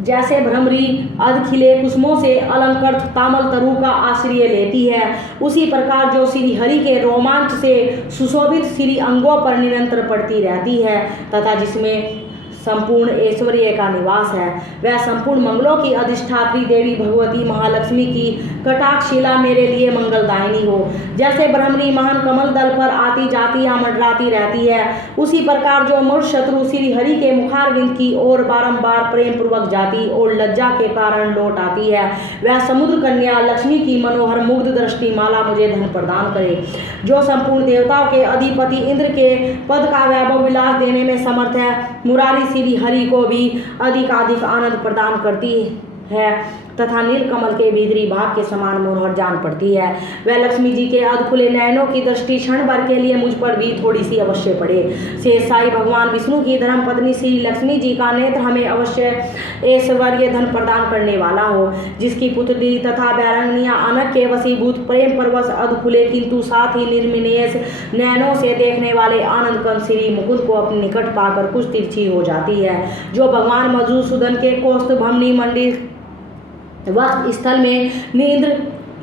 जैसे भ्रमरी अधखिले कुसुमों से अलंकृत तामल तरु का आश्रय लेती है, उसी प्रकार जो श्री हरि के रोमांच से सुशोभित श्री अंगों पर निरंतर पड़ती रहती है तथा जिसमें संपूर्ण ऐश्वर्य का निवास है, वह संपूर्ण मंगलों की अधिष्ठात्री देवी भगवती महालक्ष्मी की कटाक्षशिला मेरे लिए मंगलदायिनी हो। जैसे भ्रमरी महान कमल दल पर आती जाती या मंडराती रहती है, उसी प्रकार जो मूढ़ शत्रु श्री हरि के मुखारविंद की ओर बारंबार प्रेम पूर्वक जाती और लज्जा के कारण लौट आती है, वह समुद्र कन्या लक्ष्मी की मनोहर मुग्ध दृष्टि माला मुझे धन प्रदान करे। जो संपूर्ण देवताओं के अधिपति इंद्र के पद का वैभव विलास देने में समर्थ है, मुरारी श्री हरि को भी अधिकाधिक आनंद प्रदान करती है तथा नीलकमल के भीतरी भाग के समान मनोहर जान पड़ती है। वह लक्ष्मी जी के अधखुले नयनों की दृष्टि क्षण भर के लिए मुझ पर भी थोड़ी सी अवश्य पड़े। शेष साई भगवान विष्णु की धर्म पत्नी श्री लक्ष्मी जी का नेत्र हमें अवश्य ऐश्वर्य धन प्रदान करने वाला हो, जिसकी पुत्री तथा बैरंगिया अनक के वशीभूत प्रेम परवश अधखुले किंतु साथ ही निर्मिनेश नयनों से देखने वाले आनंद कंद श्री मुकुंद को अपने निकट पाकर कुछ तिरछी हो जाती है। जो भगवान मधुसूदन के कौस्तुभमणि मंडित वक्त स्थल में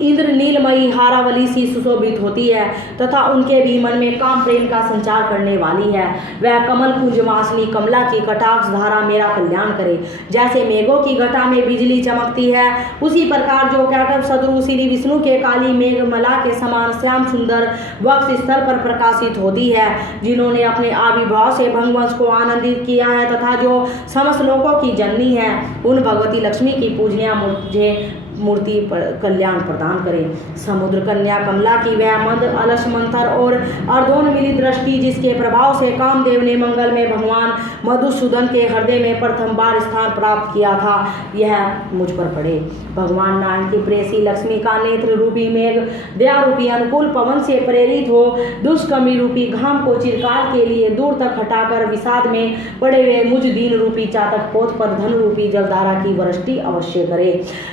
इंद्र नीलमयी हारावली सी सुशोभित होती है तथा उनके भी मन में काम प्रेम का संचार करने वाली है, वह कमल कुंजवासिनी कमला की कटाक्ष धारा मेरा कल्याण करे। जैसे मेघों की घटा में बिजली चमकती है, उसी प्रकार जो कैटव सदरु श्री विष्णु के काली मेघमला के समान श्याम सुंदर वक्ष स्थल पर प्रकाशित होती है, जिन्होंने अपने आविर्भाव से भंगवंश को आनंदित किया है तथा जो समस्त लोगों की जननी है, उन भगवती लक्ष्मी की पूजनिया मुझे मूर्ति कल्याण प्रदान करे। समुद्र कन्या कमला की वह मंद अलस मंथर और अर्धोन्मिलित दृष्टि, जिसके प्रभाव से कामदेव ने मंगल में भगवान मधुसूदन के हृदय में प्रथम बार स्थान प्राप्त किया था, यह मुझ पर पड़े। भगवान नारायण की प्रेसी लक्ष्मी का नेत्र रूपी मेघ दया रूपी अनुकूल पवन से प्रेरित हो दुष्कर्मी रूपी घाम को चिरकाल के लिए दूर तक हटाकर विषाद में पड़े हुए मुझ दीन रूपी चातक पोत पर धन रूपी जलधारा की वृष्टि अवश्य करे।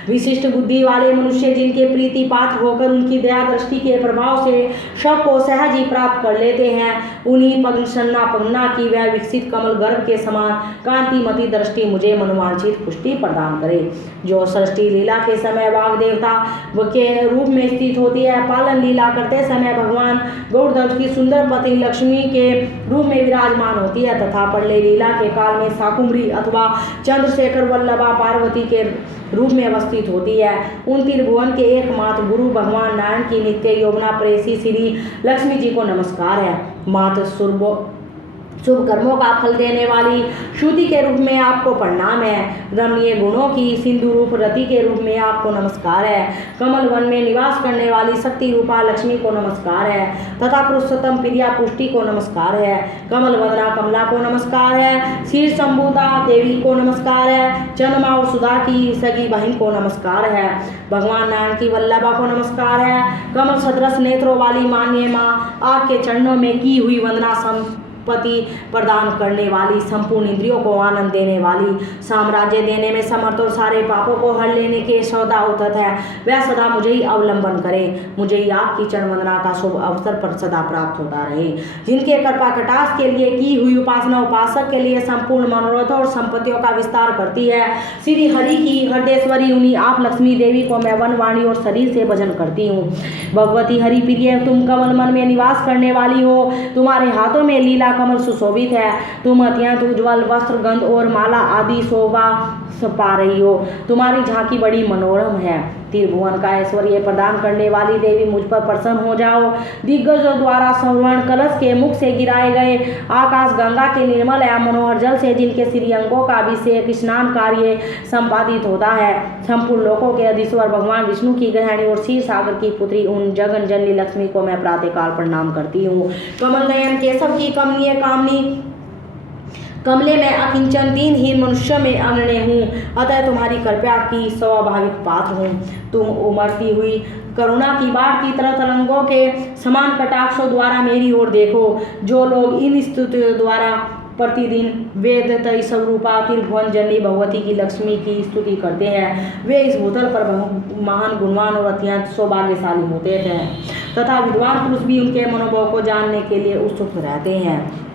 विशिष्ट बुद्धि वाले मनुष्य जिनके प्रीति पात्र होकर उनकी दया दृष्टि के प्रभाव से शव को सहज ही प्राप्त कर लेते हैं, उन्हीं पगना की वह विकसित कमल गर्भ के समान कांतिमती दृष्टि मुझे मनोवांछित पुष्टि प्रदान करे। जो सृष्टि लीला के समय वाग देवता के रूप में स्थित होती है, पालन लीला करते समय भगवान गौड़ध्वज की सुंदर पत्नी लक्ष्मी के रूप में विराजमान होती है तथा प्रलय लीला के काल में शाकुंभरी अथवा चंद्रशेखर वल्लभा पार्वती के रूप में अवस्थित होती है। उन त्रिभुवन के एकमात्र गुरु भगवान नारायण की नित्य यौवना प्रेसी श्री लक्ष्मी जी को नमस्कार है। मात शुभ कर्मों का फल देने वाली श्रुति के रूप में आपको प्रणाम है। रमणीय गुणों की सिंधु रूप रति के रूप में आपको नमस्कार है। कमल वन में निवास करने वाली शक्ति रूपा लक्ष्मी को नमस्कार है तथा पुरुषोत्तम प्रिया पुष्टि को नमस्कार है। कमल वदना कमला को नमस्कार है। शीर्ष संभूता देवी को नमस्कार है। चंद्रमा और सुधा की सगी बहन को नमस्कार है। भगवान नारायण की वल्लभा को नमस्कार है। कमल सदृश नेत्रों वाली मान्य माँ आपके चरणों में की हुई वंदना पति प्रदान करने वाली, संपूर्ण इंद्रियों को आनंद देने वाली, साम्राज्य देने में समर्थ और सारे पापों को हर लेने के सौदा उतत है, वह सदा मुझे ही अवलंबन करे। मुझे ही आपकी चरण वंदना का शुभ अवसर पर सदा प्राप्त होता रहे। जिनके कृपा कटाक्ष के लिए की हुई उपासना उपासक के लिए संपूर्ण मनोरथों और संपत्तियों का विस्तार करती है, श्री हरि की हृदयेश्वरी उन्हीं आप लक्ष्मी देवी को मैं वन वाणी और शरीर से भजन करती हूँ। भगवती हरि प्रिय, तुम कमल मन में निवास करने वाली हो। तुम्हारे हाथों में लीला कमल सुशोभित है। तुम अत्यंत उज्ज्वल वस्त्र गंध और माला आदि शोभा पा रही हो। तुम्हारी झांकी बड़ी मनोरम है। त्रिभुवन का ऐश्वर्य प्रदान करने वाली देवी, मुझ पर प्रसन्न हो जाओ। दिग्गजों द्वारा स्वर्ण कलश के मुख से गिराए गए आकाश गंगा के निर्मल एवं मनोहर जल से जिनके श्री अंगों का अभिषेक स्नान कार्य संपादित होता है, संपूर्ण लोकों के अधीश्वर भगवान विष्णु की गृहिणी और क्षीर सागर की पुत्री उन जगन जननी लक्ष्मी को मैं प्रातःकाल प्रणाम करती हूँ। कमल नयन केशव की कमनीय कामनी कमले में अकिंचन दीनहीन मनुष्य में अग्रण्य हूँ, अतः तुम्हारी कृपा की स्वाभाविक पात्र हूँ। तुम उमड़ती हुई करुणा की बाढ़ की तरह तरंगों के समान कटाक्षों द्वारा मेरी ओर देखो। जो लोग इन स्तुतियों द्वारा प्रतिदिन वेद तय स्वरूपा त्रिभुवन जननी भगवती की लक्ष्मी की स्तुति करते हैं, वे इस भूतल पर महान गुणवान और अत्यंत सौभाग्यशाली होते हैं तथा विद्वान पुरुष भी उनके मनोभाव को जानने के लिए उत्सुक रहते हैं।